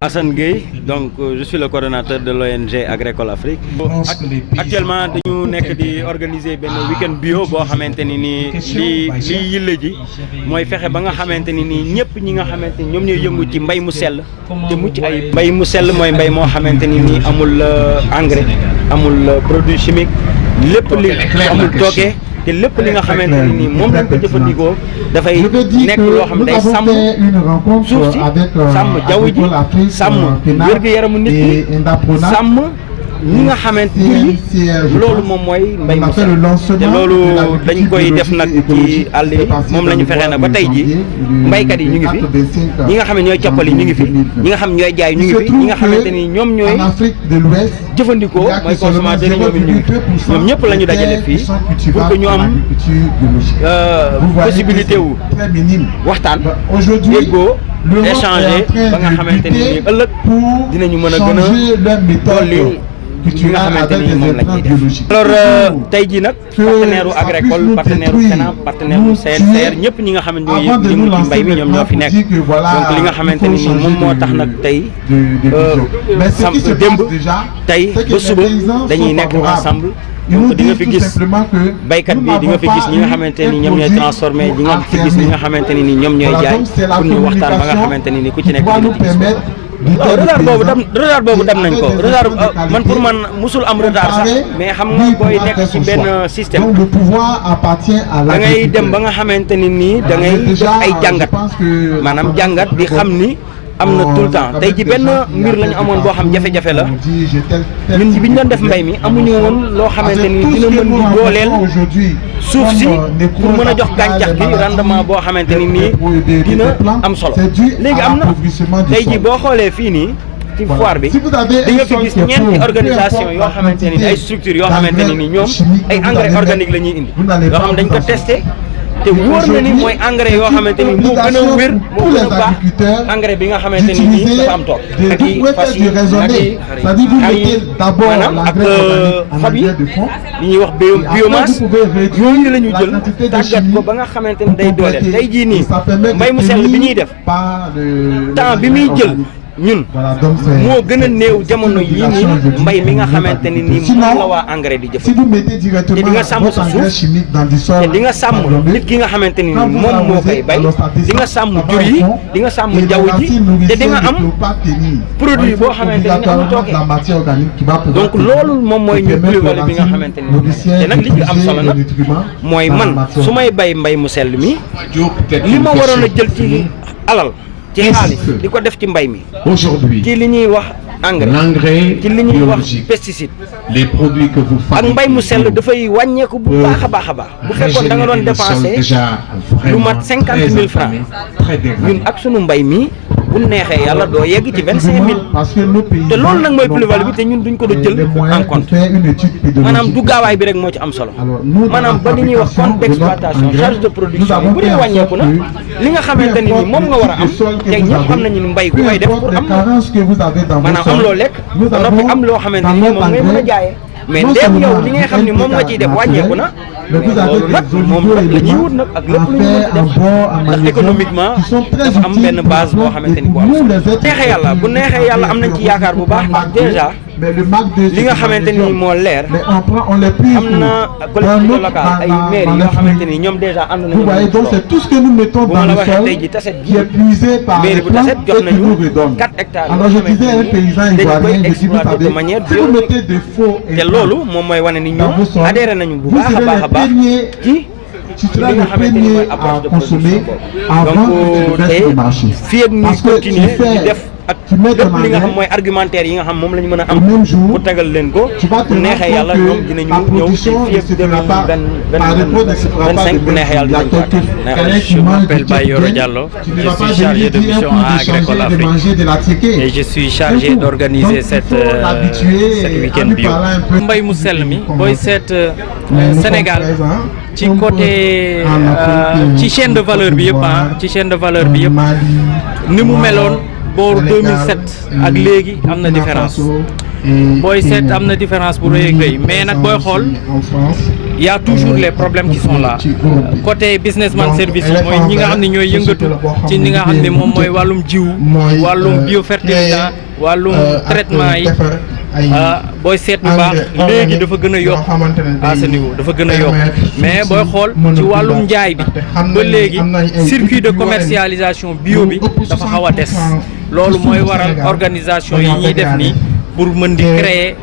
Assane Gueye, donc je suis le coordonnateur de l'ONG Agricole Afrique. Actuellement dañu nekk di organiser benn week-end bio boo xamante ni nii lii yille ji mooy fexe ba nga xamante ni nii ñëpp ñi nga xamante ni ñoom ñooy yëngu ci mbay mu sell te mucc ay mbay mu sell mooy mbay moo xamante ni nii amul engrais amul produit chimique lépp li amul tooke te lépp li nga xamante ne nii moom lañ ko jëfandikoo dafay nekk loo xam ne day sàmm suuf si sàmm jaww ji sàmm wér-gu-yaramu nit ñi sàmm ñi nga xamante ni loolu moom mooy mbay mu sell te loolu dañ koy def nag ci àll yi moom la ñu fexee nag ba tey ji mbaykat yi ñu ngi fi ñi nga xam ne ñooy coppal yi ñu ngi fi ñi nga xam ñooy jaay ñu ngi fi ñi nga xamante ni ñoom ñooy jëfandikoo mooy consommateur yi ñoom it ñu ngi fi ñoom ñëpp la ñu dajale fii pour que ñu am possibilité wu waxtaan déggoo échanger ba nga xamante ni ëllëg dinañu mën a gën a dolli li nga xamante ni moom la ñuy def. alors tey jii nag partenaire u agricole partenaire u FENAB partenaire u CNCR ñëpp ñi nga xamante ñooy yëngu ci mbay mi ñoom ñoo fi nekk donc li nga xamante ni moom moo tax nag tey démb tey ba suba dañuy nekk ensemble. donc di nga fi gis baykat bi di nga fi gis ñi nga xamante ni ñoom ñooy transformé di nga fi gis ñi nga xamante ni ñoom ñooy jaay pour ñu waxtaan ba nga xamante ni ku ci nekk dina ci gis ko. retard boobu dem nañ ko retard man pour man musul am retard sax mais xam nga booy nekk ci benn système da ngay dem ba nga xamante ni nii da ngay def ay jàngat maanaam jàngat di xam ni am na tout le temps tey ji benn mbir la ñu amoon boo xam jafe-jafe la ñun bi ñu doon def mbay mi amuñu woon loo xamante ni dina mën di dooleel suuf si pour mën a jox gàncax gi rendement boo xamante ni nii dina am solo léegi am na tey ji boo xoolee fii nii ci foire bi di nga fi gis ñeenti organisation yoo xamante ni ay structures yoo xamante ni nii ñoom ay engrais organique la ñuy indi yoo xam dañ ko testé te wóor na ni mooy engrais yoo xamante ni moo gën a wér moo gën a baax engrais bi nga xamante ni nii dafa am toog ak i fas yi ak i xar yi maanaam ak xob yi li ñuy wax biomasse yooyu la ñu jël tàggat ko ba nga xamante ni day dooleel tey jii nii mbay mu sell bi ñuy def temps bi muy jël ñun moo gën a néew jamono yii nii mbay mi nga xamante ni nii moom la waa engrais di jëfandikoo te di nga sàmm sa suuf te di nga sàmm nit ki nga xamante ni nii moom moo koy bay di nga sàmm jur yi di nga sàmm jaww ji te di nga am produit boo xamante ni amul tooke donc loolu moom mooy ñu plus-value bi nga xamante ni te nag li ci am solo nag mooy man su may bay mbay mu sell mi li ma waroon a jël ci alal ci xaalis di ko def ci mbay mi ci li ñuy wax engrais ci li ñuy wax pesticide les produits que vous ak mbay mu sell dafay wàññeeku bu baax a baax a baax bu fekkoon da nga doon dépensé lu mat 50 000 francs ñun ak sunu mbay mi bu neexee yàlla doo yegg ci 25 000 te loolu nag mooy plus-value bi te ñun duñ ko doon jël en compte maanaam du gaawaay bi rek moo ci am solo maanaam ba li ñuy wax compte d'exploitation charge de production bi bu dee wàññeeku na li nga xamante ni moom nga war a am te ñëpp xam nañu ni mbay ku koy def pour am maanaam am loo lekk ba noppi am loo xamante ni moom ngay mën a jaayee mais ndéem yow li ngay xam ni moom nga ciy def wàññeeku na mais loolu nag moom la ñuy wut nag ak lépp lu ñu mën a def ndax économiquement dafa am benn base boo xamante ni bu am solo neexee yàlla bu neexee yàlla am nañ ci yaakaar bu baax ndax déjà li nga xamante ni moo leer am na collectivité locale ay maires yoo xamante ni ñoom déjà ànd nañu bu ma la waxee tey ji Tassette gi mairie bu Tassette jox nañu 4 hectares yoo xamante ni dañ koy exploiter de manière biologique te loolu moom mooy wane ni ñoom adhéré nañu bu baax a baax a baax ci li nga xamante ni mooy approche de production boobu donc te fii ak ñuy continuer di def ak lépp li nga xam mooy argumentaire yi nga xam moom la ñu mën a am pour tegal leen ko bu neexee yàlla ñoom dinañu ñëw ci fii ak 2025 bu neexee yàlla dinañ ko atteindre. Je m'appelle Bayoro Diallo, je suis chargé de mission à Agricole Afrique et je suis chargé d'organiser cette week-end bio. mbay mu sell mi booy seet Sénégal ci côté ci chaîne de valeur bi yëpp ci chaîne de valeur bi yëpp ni mu meloon booru 2007 ak léegi am na différence booy seet am na différence bu rëy rëy mais nag booy xool il y a toujours les problèmes qui sont là côté businessman service yi mooy ñi nga xam ne ñooy yëngatu ci ñi nga xam ne moom mooy wàllum jiw wàllum biofertilisant wàllum traitement yi booy seet bu baax léegi dafa gën a yokk à ce niveau dafa gën a yokk mais booy xool ci wàllum njaay bi ba léegi circuit de commercialisation bio bi dafa xaw a des loolu mooy waral organisation yi ñuy def nii pour mën di créer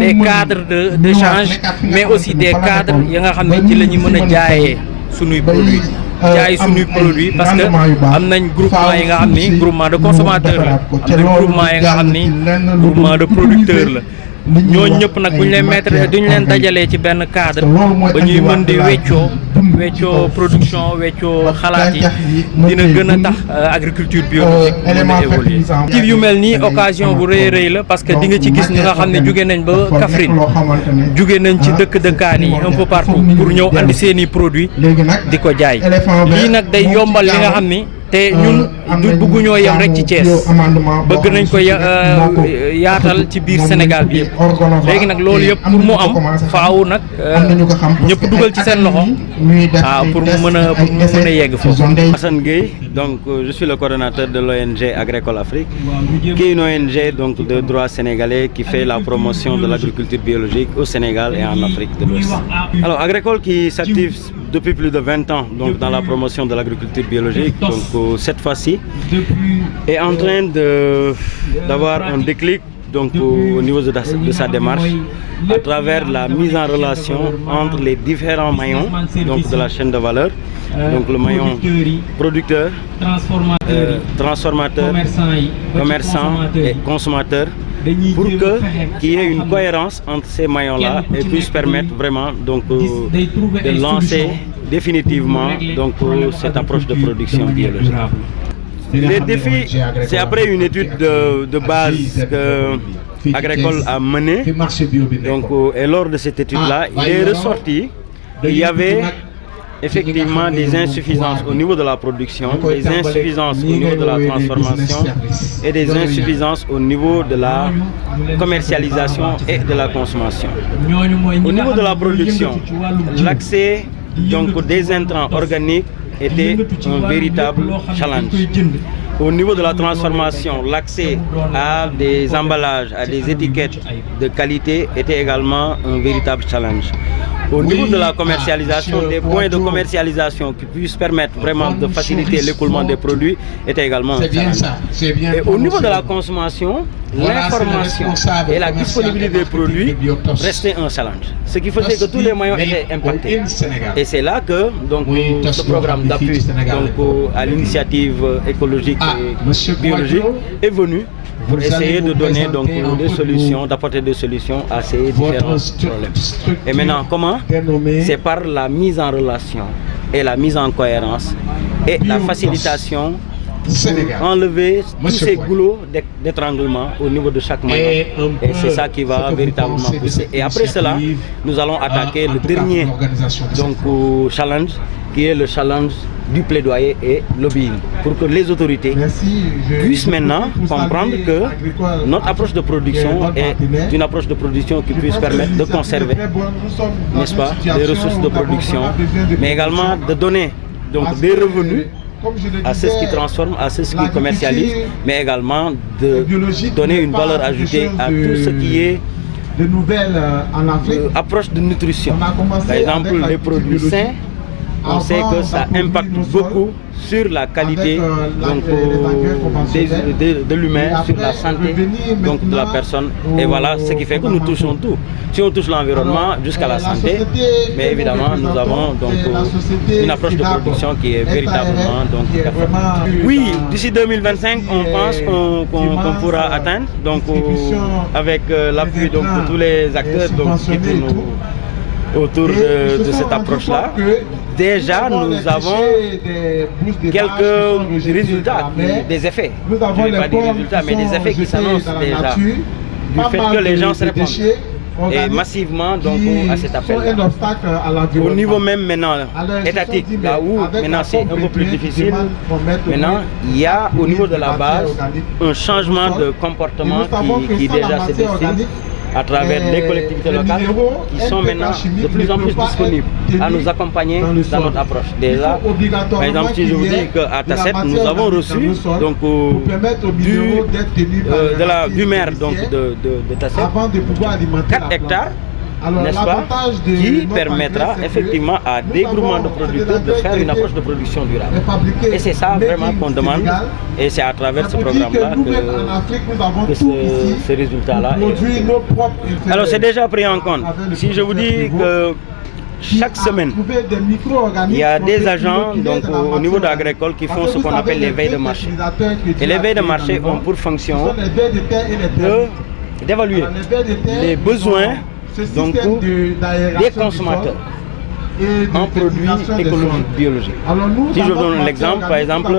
des cadres d'échange mais aussi des cadres yi nga xam ne ci la ñu mën a jaayee sunuy produits jaay sunuy produits parce que am nañ groupement yi nga xam ni groupement de consommateurs la am nañ groupement yi nga xam ni groupement de producteurs la ñooñu ñëpp nag bu ñu leen mettre duñu leen dajalee ci benn cadre ba ñuy mën di weccoo production weccoo xalaat yi dina gën a tax agriculture biologique mën a évoluer ci yu mel nii occasion bu rëy rëy la parce que di nga ci gis ñi nga xam ne jóge nañ ba Kaffrine jóge nañ ci dëkk-dëkkaan yi un peu partout pour ñëw andi seeni produits di ko jaay lii nag day yombal li nga xam ni te ñun du bëgguñoo yem rek ci Thiès bëgg nañ ko yaatal ci biir Sénégal bi yëpp léegi nag loolu yëpp pour mu am faaw nag ñëpp dugal ci seen loxo pour mu mën a yegg foofu. Assane Gueye, donc je suis le coordonnateur de l'ONG Agricole Afrique, qui est une ONG donc de droit sénégalais qui fait la promotion de l'agriculture biologique au Sénégal et en Afrique de l'Ouest. Alors Agricole qui s'active depuis plus de 20 ans donc dans la promotion de l'agriculture biologique, donc cette fois-ci est en train d'avoir un déclic donc au niveau de sa démarche à travers la mise en relation entre les différents maillons donc de la chaîne de valeur, donc le maillon producteur, transformateur, commerçant et consommateur, pour qu'il y ait une cohérence entre ces maillons-là et puisse permettre vraiment donc de lancer définitivement donc cette approche de production biologique. Les défis, c'est après une étude de base que Agricole a menée, donc, et lors de cette étude-là, il est ressorti qu'il y avait effectivement des insuffisances au niveau de la production, des insuffisances au niveau de la transformation et des insuffisances au niveau de la commercialisation et de la consommation. Au niveau de la production, l'accès donc des intrants organiques était un véritable challenge. Au niveau de la transformation, l'accès à des emballages, à des étiquettes de qualité était également un véritable challenge. Au niveau de la commercialisation, des points de commercialisation qui puissent permettre vraiment de faciliter l'écoulement des produits était également un challenge. Et au niveau de la consommation, l'information et la disponibilité des produits restaient un challenge. Ce qui faisait que tous les maillons étaient impactés. Et c'est là que donc, ce programme d'appui à l'initiative écologique et biologique est venu pour essayer de donner donc des solutions, d'apporter des solutions à ces différents problèmes. Et maintenant, comment? C'est par la mise en relation et la mise en cohérence et la facilitation pour enlever tous ces goulots d'étranglement au niveau de chaque maillon. Et c'est ça qui va véritablement pousser. Et après cela, nous allons attaquer le dernier donc, challenge, qui est le challenge du plaidoyer et lobbying, pour que les autorités puissent maintenant comprendre que notre approche de production est une approche de production qui puisse permettre de conserver, n'est-ce pas, les ressources de production, mais également de donner donc, des revenus à ceux qui transforment, à ceux qui commercialisent, mais également de donner une valeur ajoutée à tout ce qui est approche de nutrition. Par exemple, les produits sains, on sait que ça impacte beaucoup sur la qualité donc, de l'humain, sur la santé donc, de la personne. Et voilà ce qui fait que nous touchons tout. Si on touche l'environnement jusqu'à la santé, mais évidemment nous avons donc, une approche de production qui est véritablement donc, performante. Oui, d'ici 2025, on pense qu'on pourra atteindre, donc, avec l'appui de tous les acteurs donc, qui tournent autour de cette approche-là. Déjà, nous avons quelques résultats, des effets. Je ne vais pas dire résultats, mais des effets qui s'annoncent déjà. Du fait que les gens se répondent. et massivement donc à cet appel. Au niveau même maintenant étatique, là où maintenant c'est un peu plus difficile, maintenant il y a au niveau de la base un changement de comportement qui déjà se dessine à travers les collectivités locales qui sont maintenant de plus en plus disponibles à nous accompagner dans notre approche. Déjà, par exemple, si je vous dis qu'à Tasset, nous avons reçu donc, du maire donc, de Tasset 4 hectares, n'est-ce pas, qui permettra effectivement à des groupements de producteurs de faire une approche de production durable. Et c'est ça vraiment qu'on demande, et c'est à travers ce programme-là que ce résultat-là est. Alors c'est déjà pris en compte. Si je vous dis que chaque semaine, il y a des agents donc, au niveau d'Agricole qui font ce qu'on appelle les veilles de marché. Et les veilles de marché ont pour fonction d'évaluer les besoins donc, des consommateurs en produits écologiques, biologiques. Si je donne l'exemple, par exemple,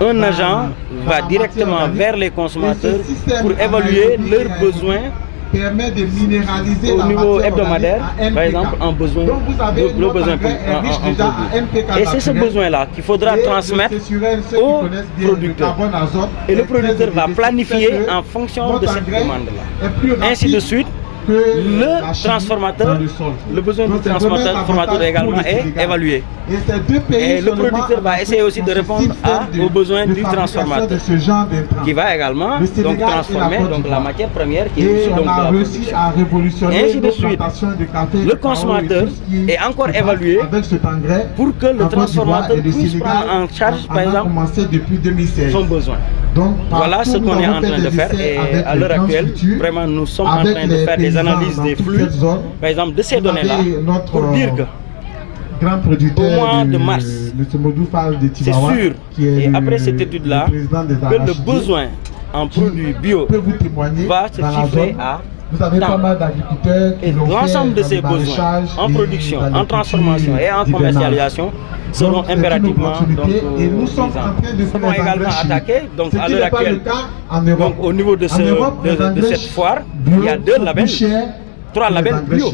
un agent va directement vers les consommateurs pour évaluer leurs besoins au niveau hebdomadaire, par exemple, en besoin, le besoin en produit. Et c'est ce besoin-là qu'il faudra transmettre au producteur. Et le producteur va planifier en fonction de cette demande-là. Ainsi de suite, le transformateur, le besoin du transformateur également est évalué. Et le producteur va essayer aussi de répondre aux besoins du transformateur, qui va également donc, transformer donc, la matière première qui est issue donc, de la production. Et ainsi de suite, le consommateur est encore évalué pour que le transformateur puisse prendre en charge, par exemple, son besoin. Donc, voilà ce qu'on est en train de faire et à l'heure actuelle, vraiment nous sommes en train de faire des analyses des flux, par exemple de ces données-là, pour dire que au mois de mars, c'est sûr, et après cette étude-là, que le besoin en produits bio va se chiffrer à et l'ensemble de ces besoins en production, en transformation et en commercialisation seront impérativement donc, également attaqués. Donc à l'heure actuelle, donc, au niveau de cette foire, il y a 2 labels, 3 labels bio.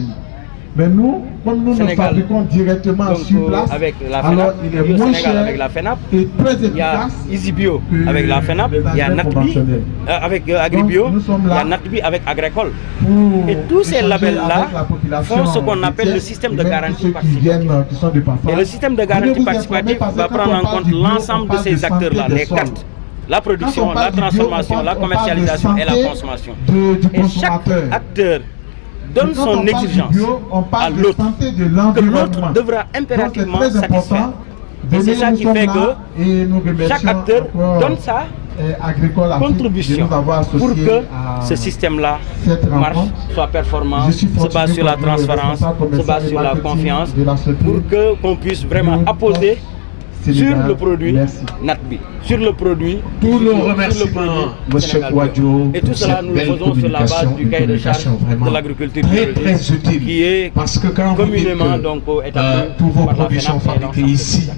Mais nous, comme nous nous fabriquons directement donc, sur place, avec la FENAP, alors il est moins cher avec la FENAP, et très efficace. Il y a EasyBio avec la FENAP, il y a Natbi avec Agribio, il y a Natbi avec Agricole. Et tous ces labels-là font ce qu'on appelle le système de garantie participative. Et le système de garantie participative va prendre en compte l'ensemble de ces acteurs-là, les cartes. La production, la transformation, la commercialisation et la consommation. Et chaque acteur donne son exigence à l'autre, que l'autre devra impérativement satisfaire. Et c'est ça qui fait que chaque acteur donne sa contribution pour que ce système-là marche, soit performant, se base sur la transparence, se base sur la confiance, pour qu'on puisse vraiment apposer sur le produit Natbi, sur le produit, tout le remerciement, M. Kouadio. Et tout cela, nous le faisons sur la base du cahier de charge de l'agriculture très utile, qui est parce que quand communément donc établi tous vos par la produits sont FENAP et fabriqués ici,